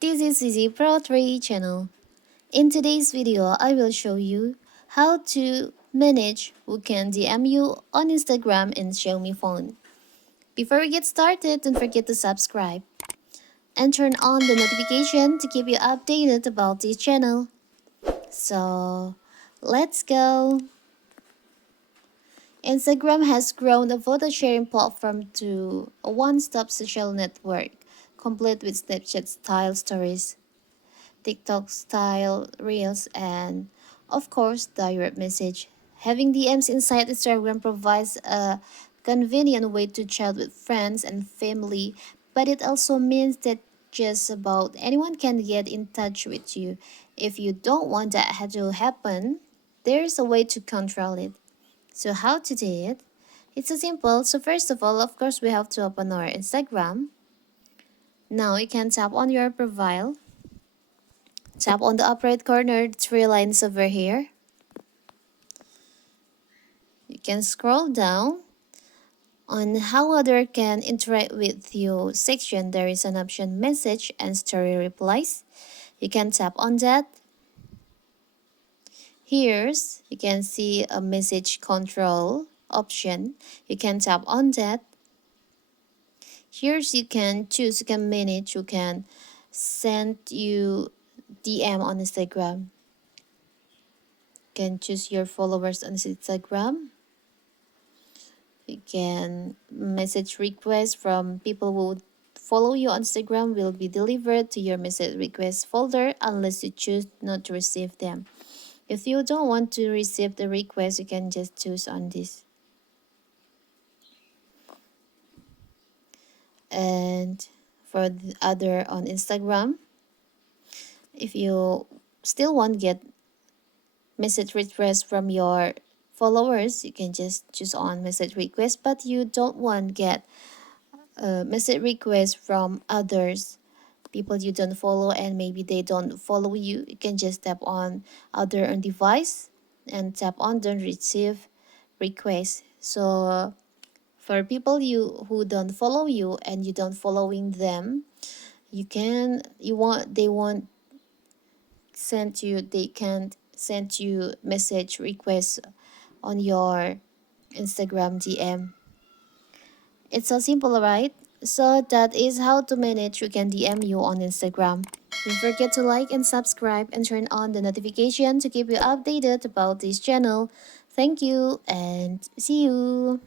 This is Easy Pro 3 channel. In today's video, I will show you how to manage who can DM you on Instagram in Xiaomi phone. Before we get started, don't forget to subscribe and turn on the notification to keep you updated about this channel. So, let's go. Instagram has grown a photo sharing platform to a one-stop social network, complete with Snapchat style stories, TikTok style reels, and of course, direct message. Having DMs inside Instagram provides a convenient way to chat with friends and family, but it also means that just about anyone can get in touch with you. If you don't want that to happen, there's a way to control it. So how to do it? It's so simple. So first of all, of course, we have to open our Instagram. Now you can tap on your profile. Tap on the upper right corner, the three lines over here. You can scroll down. On how other can interact with you section, there is an option message and story replies. You can tap on that. Here's, you can see a message control option. You can tap on that. Here's you can choose, you can manage, you can send you DM on Instagram. You can choose your followers on Instagram. You can message requests from people who follow you on Instagram will be delivered to your message request folder unless you choose not to receive them. If you don't want to receive the request, you can just choose on this. And for the other on Instagram, if you still want to get message request from your followers, you can just choose on message request, but you don't want get message request from others, people you don't follow and maybe they don't follow you. You can just tap on other on device and tap on don't receive request. So for people you who don't follow you and you don't following them, they won't send you, they can't send you message requests on your Instagram DM. It's so simple, right? So that is how to manage who can DM you on Instagram. Don't forget to like and subscribe and turn on the notification to keep you updated about this channel. Thank you and see you.